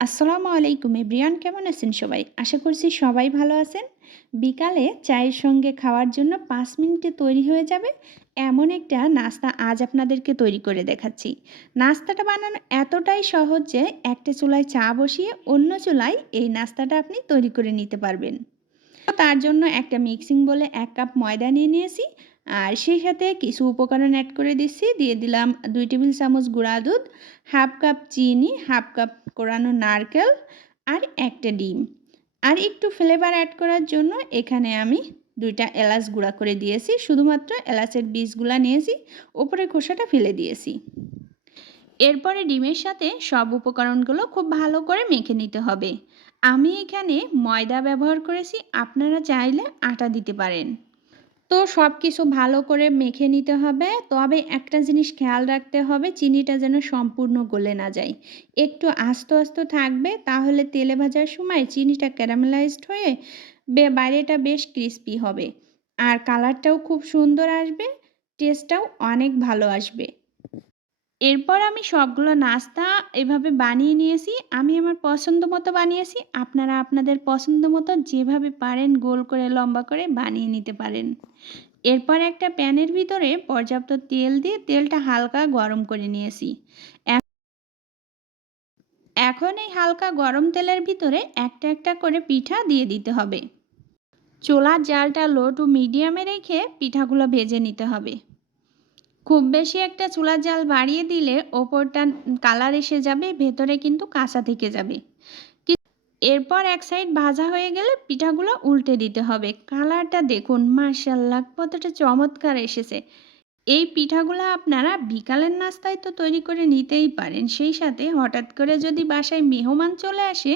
আসসালামু আলাইকুম এভরিয়ান কেমন আছেন সবাই? আশা করছি সবাই ভালো আছেন। বিকালে চায়ের সঙ্গে খাওয়ার জন্য পাঁচ মিনিটে তৈরি হয়ে যাবে এমন একটা নাস্তা আজ আপনাদেরকে তৈরি করে দেখাচ্ছি। নাস্তাটা বানানো এতটাই সহজ যে একটা চুলায় চা বসিয়ে অন্য চুলায় এই নাস্তাটা আপনি তৈরি করে নিতে পারবেন। তার জন্য একটা মিক্সিং বলে এক কাপ ময়দা নিয়ে নিয়েছি। আর সেই সাথে কিছু উপকরণ অ্যাড করে দিচ্ছি। দিয়ে দিলাম দুই টেবিল চামচ গুঁড়া দুধ হাফ কাপ চিনি হাফ কাপ কোরানো নারকেল আর একটা ডিম। আর একটু ফ্লেভার অ্যাড করার জন্য এখানে আমি দুইটা এলাচ গুঁড়া করে দিয়েছি। শুধুমাত্র এলাচের বীজগুলা নিয়েছি ওপরে খোসাটা ফেলে দিয়েছি। এরপরে ডিমের সাথে সব উপকরণগুলো খুব ভালো করে মেখে নিতে হবে। আমি এখানে ময়দা ব্যবহার করেছি, আপনারা চাইলে আটা দিতে পারেন। তো সব কিছু ভালো করে মেখে নিতে হবে। তবে একটা জিনিস খেয়াল রাখতে হবে, চিনিটা যেন সম্পূর্ণ গলে না যায়। একটু আস্ত আস্ত থাকবে, তাহলে তেলে ভাজার সময় চিনিটা ক্যারামেলাইজড হয়ে বে, বাইরেটা বেশ ক্রিস্পি হবে। আর কালারটাও খুব সুন্দর আসবে, টেস্টটাও অনেক ভালো আসবে। এরপর আমি সবগুলো নাস্তা এভাবে বানিয়ে নিয়েছি। আমি আমার পছন্দ মতো বানিয়েছি। আপনারা আপনাদের পছন্দ মতো যেভাবে পারেন গোল করে, লম্বা করে বানিয়ে নিতে পারেন। এরপর একটা প্যানের ভিতরে পর্যাপ্ত তেল দিয়ে তেলটা হালকা গরম করে নিয়েছি। এখন এই হালকা গরম তেলের ভিতরে একটা একটা করে পিঠা দিয়ে দিতে হবে। চোলার জালটা লো টু মিডিয়ামে রেখে পিঠাগুলো ভেজে নিতে হবে। খুব বেশি একটা চুলার জাল বাড়িয়ে দিলে ওপরটা কালার এসে যাবে, ভেতরে কিন্তু কাঁচা থেকে যাবে। এরপর এক সাইড ভাজা হয়ে গেলে পিঠাগুলো উল্টে দিতে হবে। কালারটা দেখুন মার্শাল্লাহ কতটা চমৎকার এসেছে। এই পিঠাগুলো আপনারা বিকালের নাস্তায় তো তৈরি করে নিতেই পারেন। সেই সাথে হঠাৎ করে যদি বাসায় মেহমান চলে আসে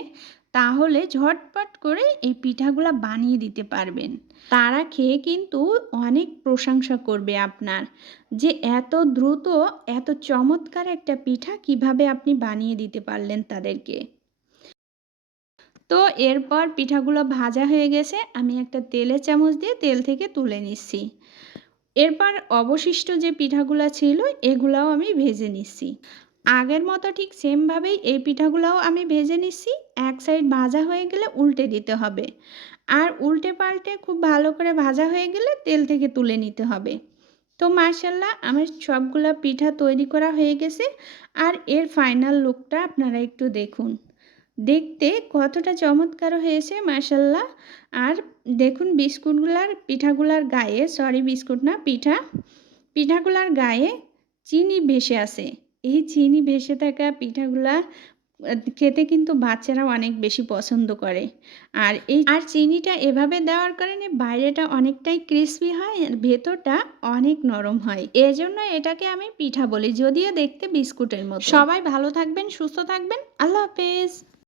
তাহলে ঝটপট করে এই পিঠাগুলো বানিয়ে দিতে পারবেন। তারা খেয়ে কিন্তু অনেক প্রশংসা করবে আপনার, যে এত দ্রুত, এত চমৎকার একটা পিঠা কীভাবে আপনি বানিয়ে দিতে পারলেন তাদেরকে। তো এরপর পিঠাগুলো ভাজা হয়ে গেছে, আমি একটা তেলের চামচ দিয়ে তেল থেকে তুলে নিচ্ছি। এরপর অবশিষ্ট যে পিঠাগুলো ছিল, এগুলাও আমি ভেজে নিচ্ছি। আগের মতো ঠিক সেমভাবেই এই পিঠাগুলোও আমি ভেজে নিচ্ছি। এক সাইড ভাজা হয়ে গেলে উল্টে দিতে হবে। আর উল্টে পাল্টে খুব ভালো করে ভাজা হয়ে গেলে তেল থেকে তুলে নিতে হবে। তো মার্শাল্লাহ আমার সবগুলা পিঠা তৈরি করা হয়ে গেছে। আর এর ফাইনাল লুকটা আপনারা একটু দেখুন। দেখতে কতটা চমৎকার হয়েছে মার্শাল্লাহ আর দেখুন বিস্কুটগুলার পিঠাগুলার গায়ে, সরি বিস্কুট না, পিঠা। পিঠাগুলার গায়ে চিনি ভেসে আছে এই চিনি ভেসে থাকা পিঠাগুলা খেতে কিন্তু বাচ্চারা অনেক বেশি পছন্দ করে। আর এই, আর চিনিটা এভাবে দেওয়ার কারণে বাইরেটা অনেকটাই ক্রিসপি হয়, আর ভেতরটা অনেক নরম হয়। এজন্য এটাকে আমি পিঠা বলি, যদিও দেখতে বিস্কুটের মতো। সবাই ভালো থাকবেন, সুস্থ থাকবেন, আল্লাহ হাফেজ।